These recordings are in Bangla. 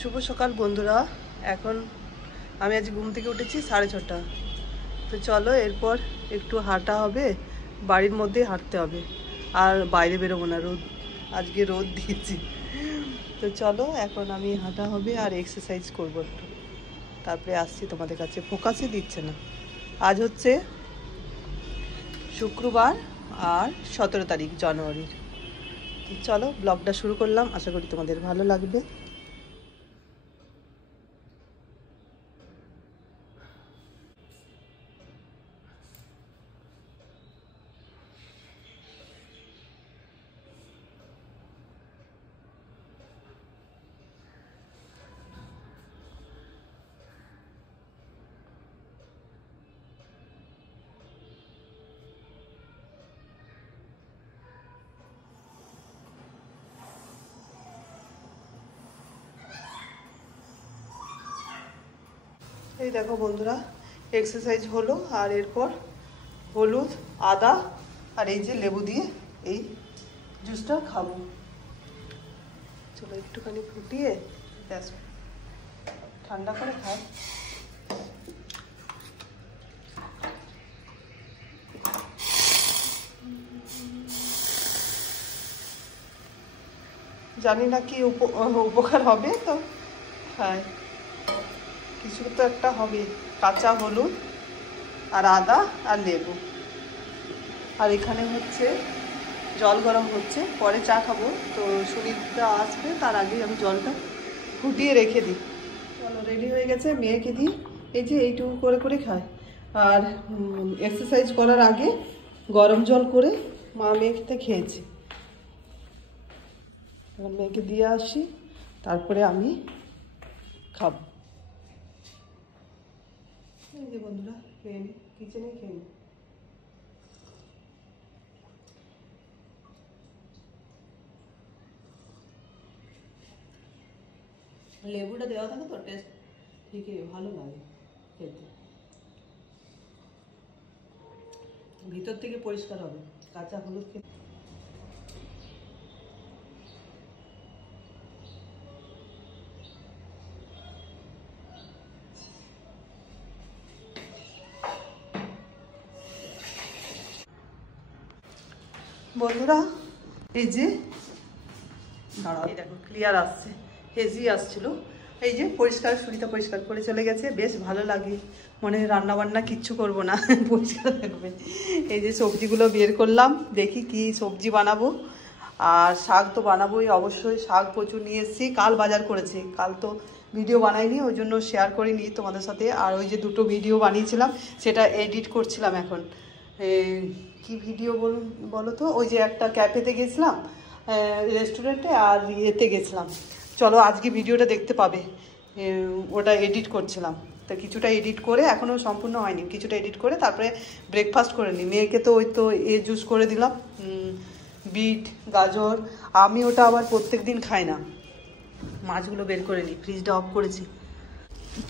শুভ সকাল বন্ধুরা। এখন আমি আজ ঘুম থেকে উঠেছি 6:30। তো চলো এরপর একটু হাঁটা হবে, বাড়ির মধ্যেই হাঁটতে হবে, আর বাইরে বেরোবো না, রোদ আজকে রোদ দিয়েছি। তো চলো এখন আমি হাঁটা হবে আর এক্সারসাইজ করবো একটু, তারপরে আসছি তোমাদের কাছে। ফোকাসই দিচ্ছে না। আজ হচ্ছে শুক্রবার আর 17 তারিখ জানুয়ারির। চলো ব্লগটা শুরু করলাম, আশা করি তোমাদের ভালো লাগবে। এই দেখো বন্ধুরা, এক্সারসাইজ হলো আর এরপর হলুদ, আদা আর এই যে লেবু দিয়ে এই জুসটা খাবো। চলো একটুখানি ফুটিয়ে ব্যাস ঠান্ডা করে খাই। জানি না কি উপকার হবে, তো খাই, কিছু তো একটা হবে। কাঁচা হলুদ আর আদা আর লেবু, আর এখানে হচ্ছে জল গরম হচ্ছে, পরে চা খাবো। তো সুনীতা আসবে তার আগেই আমি জলটা ফুটিয়ে রেখে দিই। চলো রেডি হয়ে গেছে, মেয়েকে দিই। এই যে এইটুকু করে করে খায়। আর এক্সারসাইজ করার আগে গরম জল করে মা মেয়েকে খেয়েছি। এবার মেয়েকে দিয়ে আসি, তারপরে আমি খাবো। এই যে বন্ধুরা, খেয়ে নি, কিচেনে খেয়ে নি। লেবুটা দেওয়া থাকে তো টেস্ট ঠিকই ভালো লাগে খেতে। ভিতর থেকে পরিষ্কার হবে কাঁচা হলুদ খেতে। বন্ধুরা এই যে দাঁড়াও, এই দেখো ক্লিয়ার আসছে, হেজি আসছিল। এই যে পরিষ্কার, সুরিতা পরিষ্কার করে চলে গেছে, বেশ ভালো লাগে। মনে হয় রান্না বান্না কিচ্ছু করবো না, পরিষ্কার থাকবে। এই যে সবজিগুলো বের করলাম, দেখি কি সবজি বানাবো। আর শাক তো বানাবোই অবশ্যই, শাক প্রচুর নিয়ে এসেছি। কাল বাজার করেছি, কাল তো ভিডিও বানাইনি, ওই জন্য শেয়ার করিনি তোমাদের সাথে। আর ওই যে দুটো ভিডিও বানিয়েছিলাম সেটা এডিট করছিলাম এখন। কি ভিডিও বলো তো, ওই যে একটা ক্যাফেতে গেছিলাম, রেস্টুরেন্টে, আর ইয়েতে গেছিলাম। চলো আজকে ভিডিওটা দেখতে পাবে, ওটা এডিট করছিলাম। তা কিছুটা এডিট করে, এখনও সম্পূর্ণ হয়নি, কিছুটা এডিট করে তারপরে ব্রেকফাস্ট করে নিই। মেয়েকে তো ওই তো জুস করে দিলাম, বিট গাজর। আমি ওটা আবার প্রত্যেক দিন খাই না। মাছগুলো বের করে নিই, ফ্রিজটা অফ করেছি।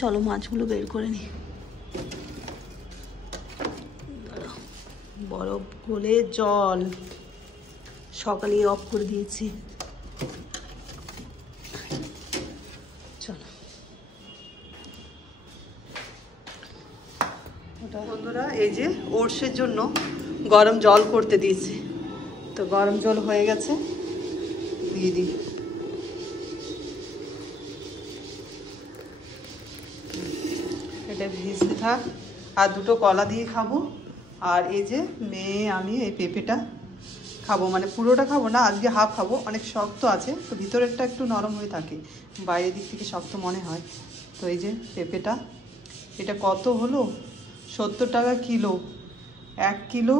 চলো মাছগুলো বের করে নিই। বরফ গলে জল সকালে অফ করে দিয়েছি। চলো বন্ধুরা, এই যে ওটসের জন্য গরম জল করতে দিয়েছি। তো গরম জল হয়ে গেছে, দিয়ে দিই। এটা ভিজতে থাক, আর দুটো কলা দিয়ে খাবো। আর এই যে মেয়ে আমি এই পেঁপেটা খাবো, মানে পুরোটা খাবো না, আজকে হাফ খাবো। অনেক শক্ত আছে তো, ভিতরেরটা একটু নরম হয়ে থাকে, বাইরের দিক থেকে শক্ত মনে হয়। তো এই যে পেঁপেটা, এটা কত হলো, 70 টাকা কিলো। 1 কিলো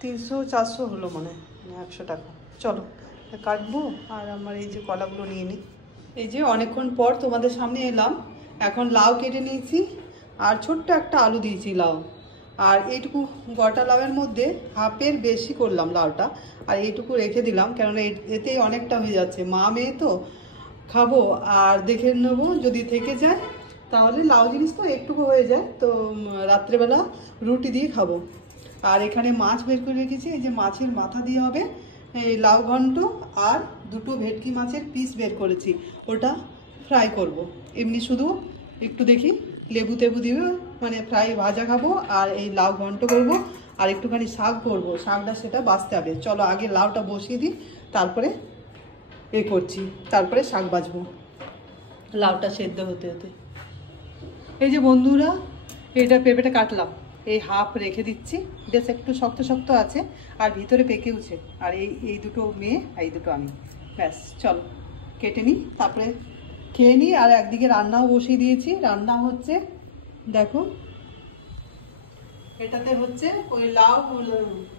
300-400 হলো মনে হয়, 100 টাকা। চলো কাটবো, আর আমার এই যে কলাগুলো নিয়ে নিই। এই যে অনেকক্ষণ পর তোমাদের সামনে এলাম। এখন লাউ কেটে নিয়েছি, আর ছোট্ট একটা আলু দিয়েছি লাউ। আর এইটুকু গোটা লাউয়ের মধ্যে হাফের বেশি করলাম লাউটা, আর এইটুকু রেখে দিলাম, কেননা এতেই অনেকটা হয়ে যাচ্ছে। মা মেয়ে তো খাবো, আর দেখে নেবো যদি থেকে যায় তাহলে। লাউ জিনিস তো একটুকু হয়ে যায়, তো রাত্রেবেলা রুটি দিয়ে খাবো। আর এখানে মাছ বের করে রেখেছি, এই যে মাছের মাথা দিয়ে হবে এই লাউ ঘন্ট আর দুটো ভেটকি মাছের পিস বের করেছি, ওটা ফ্রাই করব। এমনি শুধু একটু দেখি লেবু টেবু দিয়ে মানে ফ্রাই ভাজা খাবো, আর এই লাউ ঘন্ট করব, আর একটুখানি শাক করব। শাকটা সেটা বাছতে হবে। চলো আগে লাউটা বসিয়ে দিই, তারপরে করছি, তারপরে শাক বাছবো। লাউটা সেদ্ধ হতে হতে এই যে বন্ধুরা, এটা পেঁপেটা কাটলাম, এই হাফ রেখে দিচ্ছি, বেশ একটু শক্ত শক্ত আছে আর ভিতরে পেকেওছে। আর এই দুটো মেয়ে আর এই দুটো আমি, ব্যাস চলো কেটে নিই, তারপরে খেয়ে নিই। আর একদিকে রান্নাও বসিয়ে দিয়েছি, রান্না হচ্ছে দেখো, এটাতে হচ্ছে ওই লাউ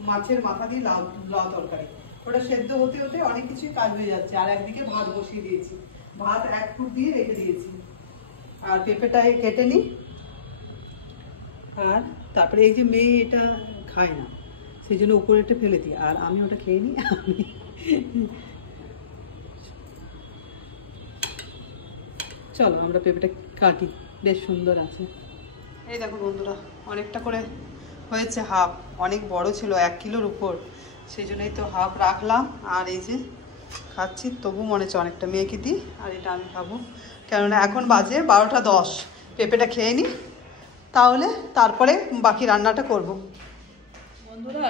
মাছের মাথা দিয়ে লাউ লাউ তরকারি, ওটা সেদ্ধ হতে হতে অনেক কিছুই কাজ হয়ে যাচ্ছে। আর একদিকে ভাত বসিয়ে দিয়েছি, ভাত 1 ফুট দিয়ে রেখে দিয়েছি। আর পেঁপেটা কেটে নিই। আর তারপরে এই যে মেয়ে এটা খায় না, সেই জন্য উপরেটা ফেলে দিই, আর আমি ওটা খেয়ে নিই। আমি চলো আমরা পেঁপেটা কাটি, বেশ সুন্দর আছে। এই দেখো বন্ধুরা, অনেকটা করে হয়েছে হাফ, অনেক বড় ছিল 1 কিলোর উপর, সেই জন্যই তো হাফ রাখলাম। আর এই যে খাচ্ছি, তবু মনে হচ্ছে অনেকটা মেয়েকে দিই, আর এটা আমি খাবো। কেননা এখন বাজে 12টা 10, পেঁপেটা খেয়ে নিই, তাহলে তারপরে বাকি রান্নাটা করব। বন্ধুরা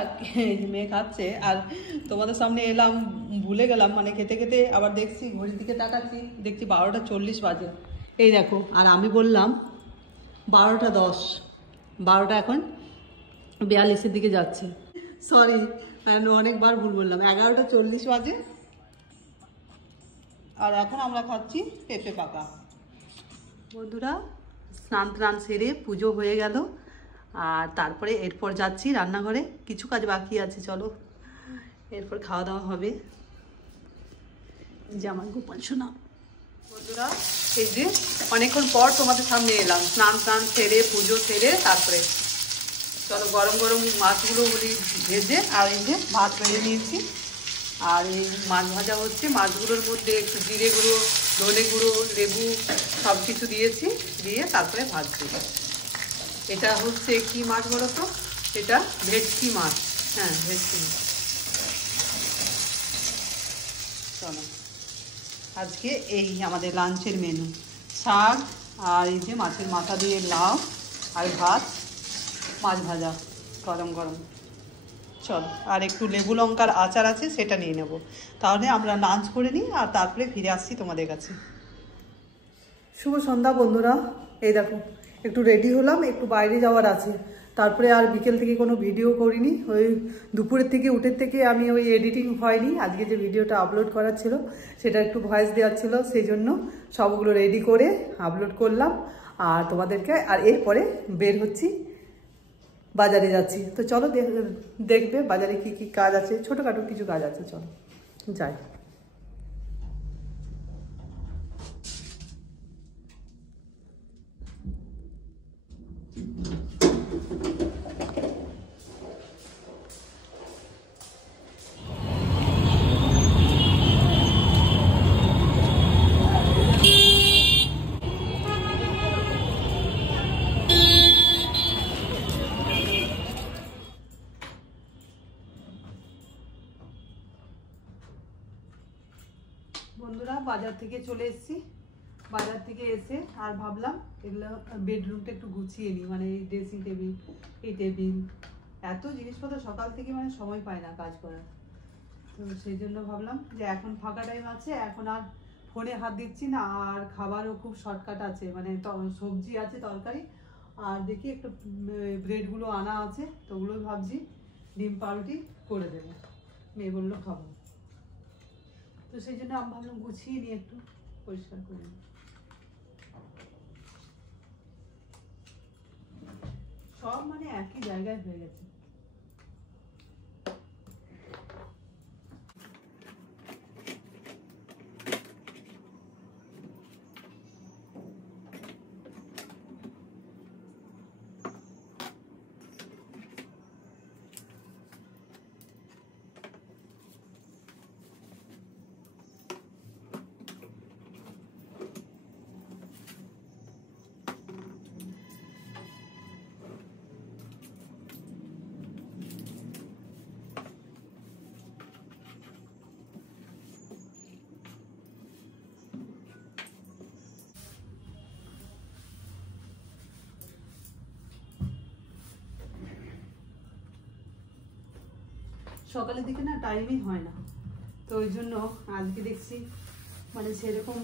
মেয়ে খাচ্ছে, আর তোমাদের সামনে এলাম, ভুলে গেলাম, মানে খেতে খেতে আবার দেখছি ঘড়ির দিকে তাকাচ্ছি, দেখছি 12টা 40 বাজে। এই দেখো, আর আমি বললাম 12টা 10, 12টা এখন 42-এর দিকে যাচ্ছে। সরি, অনেকবার ভুল বললাম, 11টা 40 বাজে। আর এখন আমরা খাচ্ছি পেঁপে পাকা। বন্ধুরা স্নান টান সেরে পুজো হয়ে গেল, আর তারপরে এরপর যাচ্ছি রান্নাঘরে, কিছু কাজ বাকি আছে, চলো এরপর খাওয়া দাওয়া হবে। যে আমার গোপাল সোনা। বন্ধুরা এই যে অনেকক্ষণ পর তোমাদের সামনে এলাম, স্নান টান সেরে পুজো সেরে, তারপরে চলো গরম গরম মাছগুলো ভেজে, আর এই যে ভাত ভেজে নিয়েছি, আর এই মাছ ভাজা হচ্ছে। মাছগুলোর মধ্যে একটু জিরে গুঁড়ো, ধনে গুঁড়ো, লেবু সব কিছু দিয়েছি, দিয়ে তারপরে ভাজছি। এটা হচ্ছে কি মাছ বলো তো? এটা ভেটকি মাছ। হ্যাঁ, ভেটকি মাছ। চলো আজকে এই আমাদের লাঞ্চের মেনু, শাক আর এই যে মাছের মাথা দিয়ে লাউ আর ভাত, মাছ ভাজা গরম গরম। চলো আর একটু লেবু লঙ্কার আচার আছে, সেটা নিয়ে নেব, তাহলে আমরা লাঞ্চ করে নিই, আর তারপরে ফিরে আসছি তোমাদের কাছে। শুভ সন্ধ্যা বন্ধুরা, এই দেখো একটু রেডি হলাম, একটু বাইরে যাওয়ার আছে, তারপরে আর বিকেল থেকে কোনো ভিডিও করিনি। ওই দুপুরের থেকে উঠের থেকে আমি ওই এডিটিং হয়নি, আজকে যে ভিডিওটা আপলোড করার ছিল সেটা একটু ভয়েস দেওয়ার ছিল, সেই জন্য সবগুলো রেডি করে আপলোড করলাম আর তোমাদেরকে। আর এরপরে বের হচ্ছি, বাজারে যাচ্ছি। তো চলো দেখবে বাজারে কি কি কাজ আছে, ছোটোখাটো কিছু কাজ আছে, চলো যাই। বন্ধুরা বাজার থেকে চলে এসেছি, বাজার থেকে এসে আর ভাবলাম এগুলো বেডরুমটা একটু গুছিয়ে নিই, মানে এই ড্রেসিং টেবিল, এই টেবিল, এত জিনিসপত্র সকাল থেকে মানে সময় পায় না কাজ করার। তো সেই জন্য ভাবলাম যে এখন ফাঁকা টাইম আছে, এখন আর ফোনে হাত দিচ্ছি না, আর খাবারও খুব শর্টকাট আছে, মানে সবজি আছে, তরকারি, আর দেখি একটু ব্রেডগুলো আনা আছে, তো ওগুলো ভাবছি ডিম পাউরুটি করে দেবো, মেয়ে বললো খাবো। তো সেই জন্য আমি ভাবলাম গুছিয়ে নিয়ে একটু পরিষ্কার করে নিই। সব মানে একই জায়গায় হয়ে গেছে। সকালের দিকে না টাইমই হয় না, তো ওই জন্য আজকে দেখছি মানে সেরকম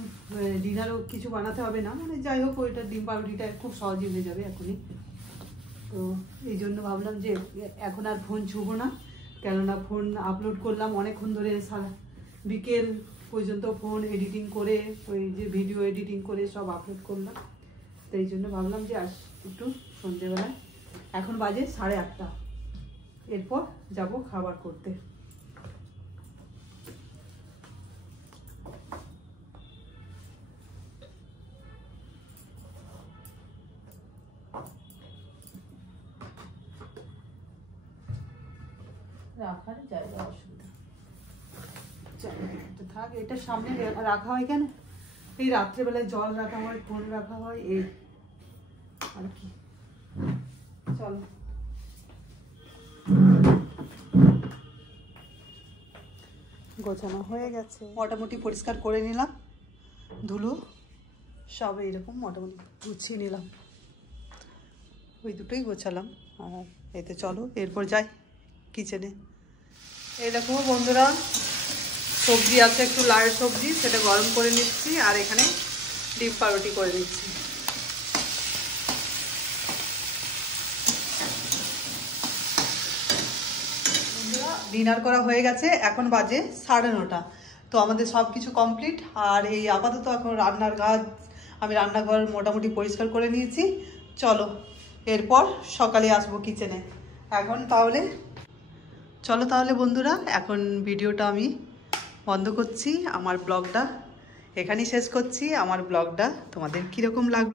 ডিনারও কিছু বানাতে হবে না, মানে যাই হোক ওইটা ডিম পাউরুটিটা খুব সহজেই হয়ে যাবে এখনই। তো এই জন্য ভাবলাম যে এখন আর ফোন ছুবো না, কেননা ফোন আপলোড করলাম অনেকক্ষণ ধরে, সারা বিকেল পর্যন্ত ফোন এডিটিং করে, ওই যে ভিডিও এডিটিং করে সব আপলোড করলাম। তো এই জন্য ভাবলাম যে আজ একটু সন্ধ্যেবেলায়, এখন বাজে 8:30, এরপর যাব খাবার করতে। রাখার জায়গা অসুবিধা, থাক, এটা সামনে রাখা হয় কেন, এই রাত্রেবেলায় জল রাখা হয়, ফোন রাখা হয়, এই আর কি। চলো গোছানো হয়ে গেছে, মোটামুটি পরিষ্কার করে নিলাম, ধুলো সব এইরকম মোটামুটি গুছিয়ে নিলাম, ওই দুটোই গোছালাম। আর এতে চলো এরপর যাই কিচেনে। এই দেখো বন্ধুরা, সবজি আছে, একটু লাল সবজি, সেটা গরম করে নিচ্ছি, আর এখানে ডিম পাউরুটি করে নিচ্ছি। ডিনার করা হয়ে গেছে, এখন বাজে 9:30। তো আমাদের সব কিছু কমপ্লিট, আর এই আপাতত এখন রান্নার কাজ, আমি রান্নাঘর মোটামুটি পরিষ্কার করে নিয়েছি। চলো এরপর সকালে আসবো কিচেনে। এখন তাহলে চলো তাহলে বন্ধুরা, এখন ভিডিওটা আমি বন্ধ করছি, আমার ব্লগটা এখানেই শেষ করছি। আমার ব্লগটা তোমাদের কীরকম লাগবে